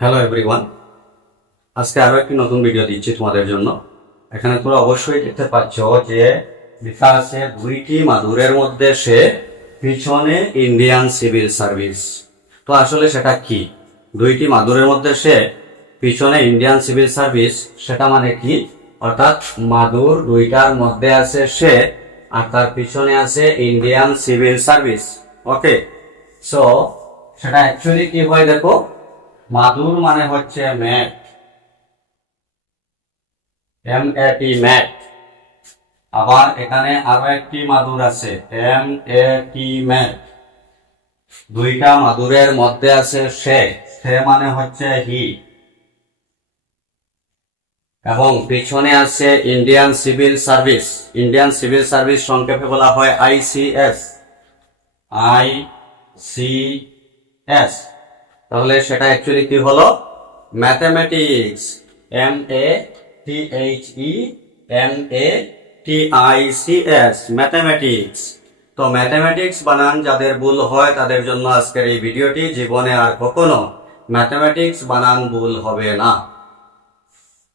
Hello everyone, আজকে আরো একটি নতুন ভিডিও দিচ্ছি তোমাদের জন্য। এখানে তোমরা অবশ্যই দেখতে পাচ্ছ যে লেখা আছে দুইটি মাদুরের মধ্যে সে পিছনে ইন্ডিয়ান সিভিল সার্ভিস। তো আসলে সেটা কি? দুইটি মাদুরের মধ্যে সে পিছনে ইন্ডিয়ান সিভিল সার্ভিস, সেটা মানে কি? অর্থাৎ মাদুর দুইটার মধ্যে আছে সে আর তার পিছনে আছে ইন্ডিয়ান সিভিল সার্ভিস। ওকে, সো সেটা অ্যাকচুয়ালি কি হয় দেখো। মাদুর মানে হচ্ছে ম্যাট, MAT ম্যাট। আবার এখানে আরো একটি মাদুর আছে MAT ম্যাট। দুইটা মাদুরের মধ্যে আছে সে মানে হচ্ছে হি, এবং পিছনে আছে Indian civil service. Indian civil service সংক্ষেপে বলা হয় ICS। তাহলে সেটা অ্যাকচুয়ালি কি হলো? Mathematics, MATHEMATICS, mathematics. তো ম্যাথমেটিক্স বানান যাদের ভুল হয় তাদের জন্য আজকের এই ভিডিওটি। জীবনে আর কখনো ম্যাথমেটিক্স বানান ভুল হবে না।